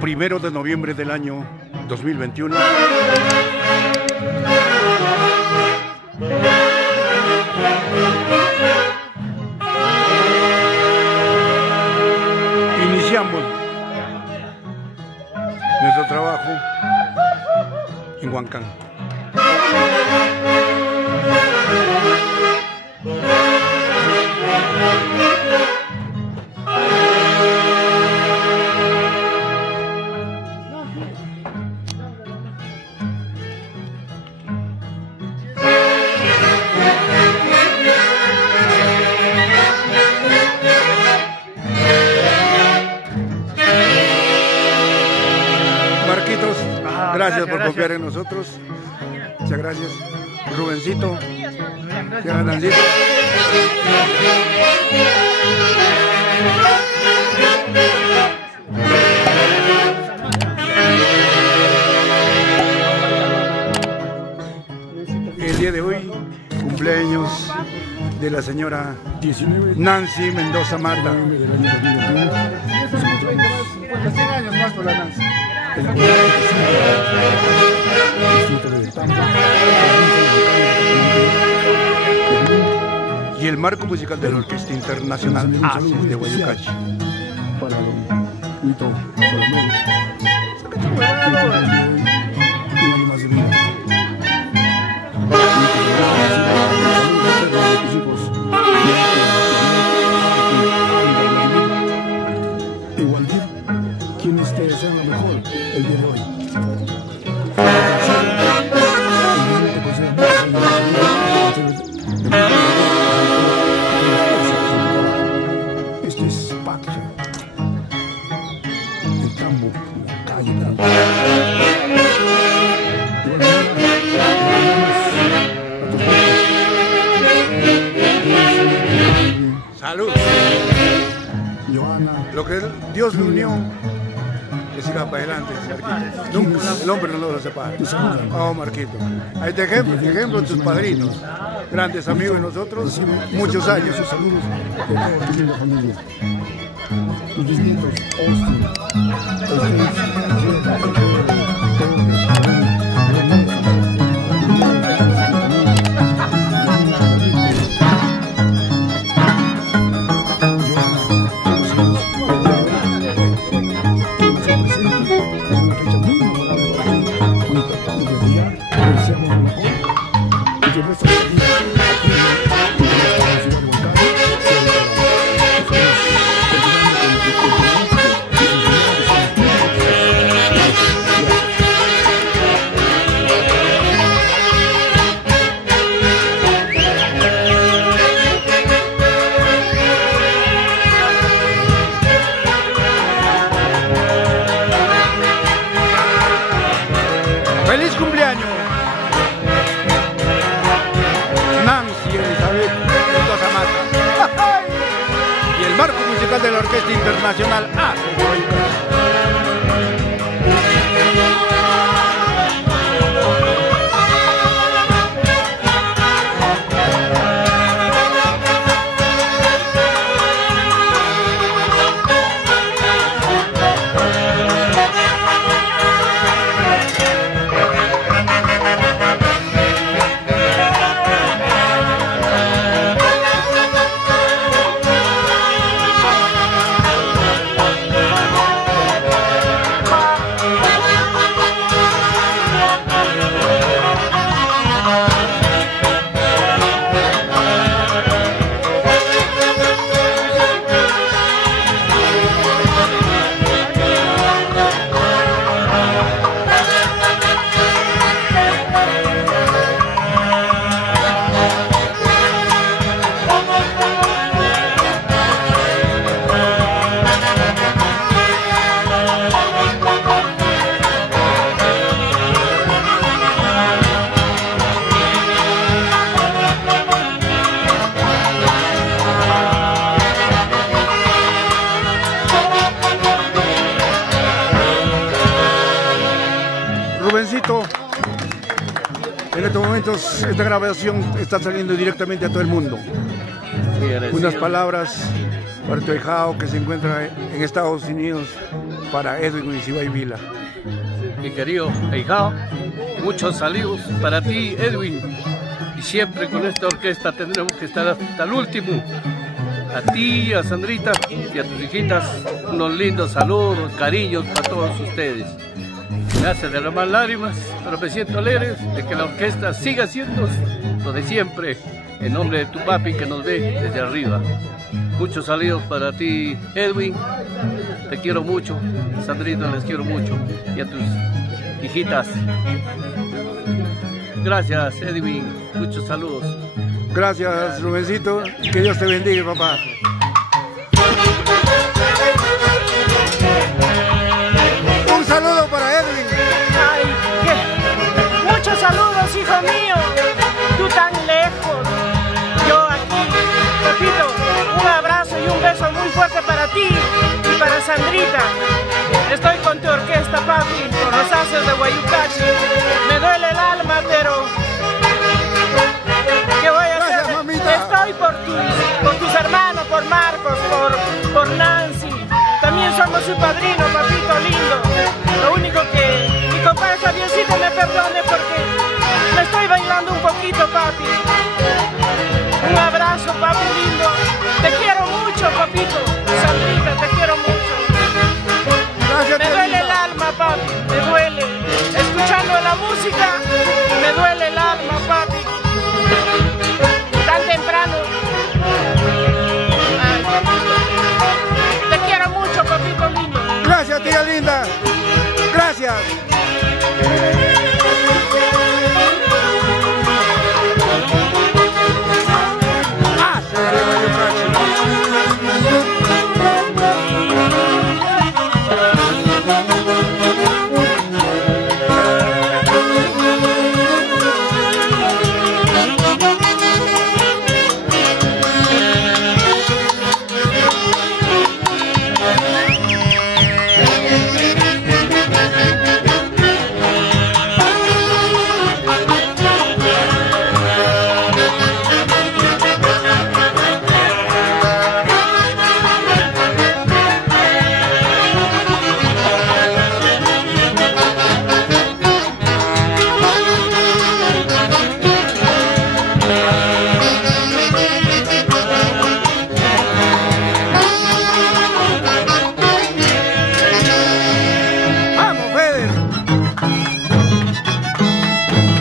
1 de noviembre del año 2021. Iniciamos nuestro trabajo en Huancán. Gracias por confiar en nosotros. Muchas gracias. Rubencito. Nancito. El día de hoy, cumpleaños de la señora Nancy Mendoza Mata. 100 años más por la Nancy. Y el marco musical de la Orquesta Internacional ACES de Guayucachi. Para Huito quienes te desean lo mejor el día de hoy. Este es Pacha, el tambo, la calle. Salud. Lo que Dios lo unió, que siga para adelante, Marquito. Nunca, el hombre no lo separa. Oh, Marquito. Ahí te ejemplo tus padrinos, grandes amigos de nosotros, muchos años. Saludos de toda tu linda familia. Tus bisnietos, Austin, ¡feliz cumpleaños! Nancy Elizabeth Mendoza Mata. Y el marco musical de la Orquesta Internacional ACES de Guayucachi. Rubencito, en estos momentos esta grabación está saliendo directamente a todo el mundo. Unas palabras para tu hijao que se encuentra en Estados Unidos, para Edwin Unicibay Vila. Mi querido hijao, muchos saludos para ti, Edwin. Y siempre con esta orquesta tendremos que estar hasta el último. A ti, a Sandrita y a tus hijitas, unos lindos saludos, cariños para todos ustedes. Me hace derramar lágrimas, pero me siento alegre de que la orquesta siga siendo lo de siempre, en nombre de tu papi que nos ve desde arriba. Muchos saludos para ti, Edwin. Te quiero mucho. Sandrita, les quiero mucho. Y a tus hijitas. Gracias, Edwin. Muchos saludos. Gracias, Rubencito. Que Dios te bendiga, papá. Un saludo para Edwin. Ay, muchos saludos, hijo mío. Tú tan lejos. Yo aquí. Papito, un abrazo y un beso muy fuerte para ti y para Sandrita. Estoy con tu orquesta, papi, por los haces de Guayucachi. Me duele el alma, pero ¿qué voy a hacer? Mamita. Estoy por tus hermanos, por Marcos, por Nancy. También somos su padrino, papito lindo. Lo único que mi compadre Javiercito me perdone porque me estoy bailando un poquito, papi. Un abrazo, papi lindo. Te quiero mucho, papito. Sandrita, te quiero mucho. Gracias, me duele el alma, papi. Me duele. Escuchando la música, me duele el alma, papi. Tan temprano. Ay, papito. Te quiero mucho, papito lindo. Gracias, tía linda. Gracias.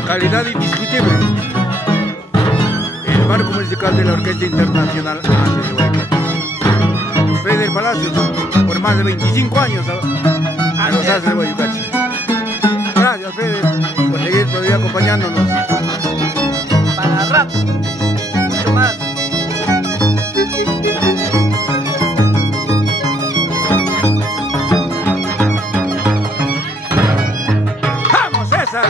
Calidad indiscutible. El marco musical de la Orquesta Internacional Haces de Guayucachi. Feder Palacios, por más de 25 años a los Haces de Guayucachi. Gracias, Feder, por seguir todavía acompañándonos. Para rato, mucho más. ¡Vamos, César!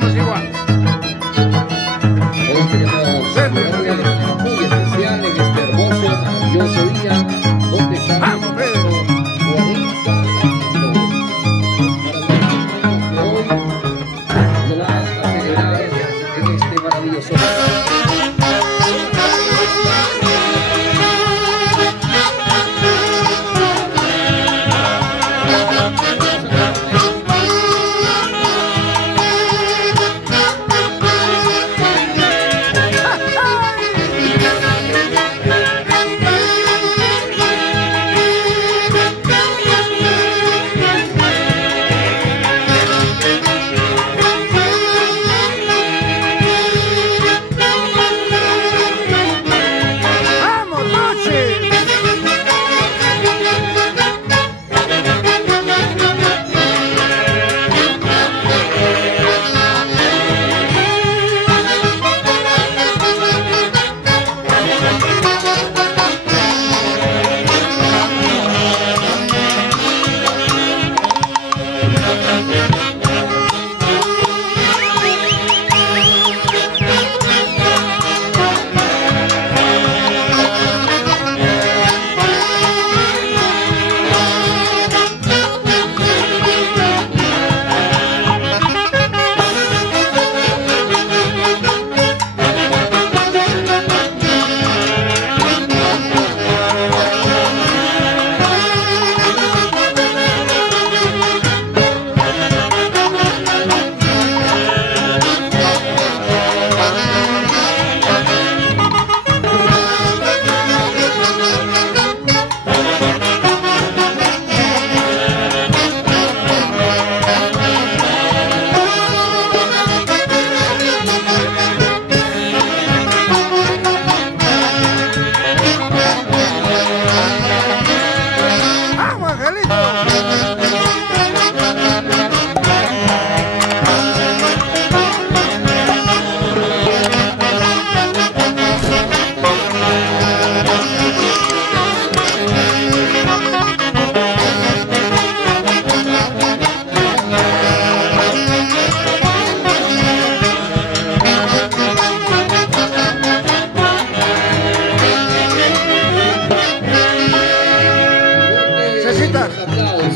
estamos igual. Hoy tenemos un día muy especial en este hermoso, maravilloso día, donde estamos. ¡Vamos, Pedro! 40 años que hoy lo van a celebrar en este maravilloso día.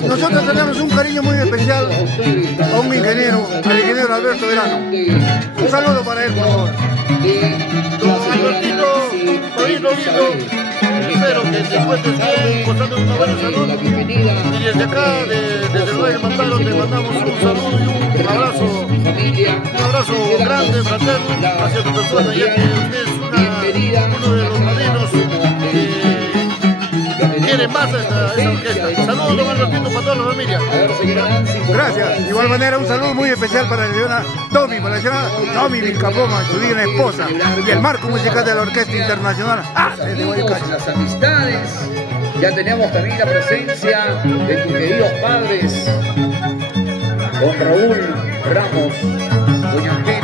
Nosotros tenemos un cariño muy especial a un ingeniero, al ingeniero Alberto Verano. Un saludo para él, por favor. Don Albertito, Pablito lindo, espero que te encuentres bien, gozando de una buena salud. Y desde acá, desde el Valle Mantaro, te mandamos un saludo y un abrazo grande, fraterno, hacia tu persona, ya que usted es uno de los marinos quiere más a esta orquesta. Saludos, don Albertito, para toda la familia. Gracias. De igual manera, un saludo muy especial para la señora Tommy, para la señora Tommy Vilcapoma, su digna esposa, y el marco musical de la Orquesta Internacional. Las amistades. Ya tenemos también la presencia de tus queridos padres, don Raúl Ramos, doña Pena.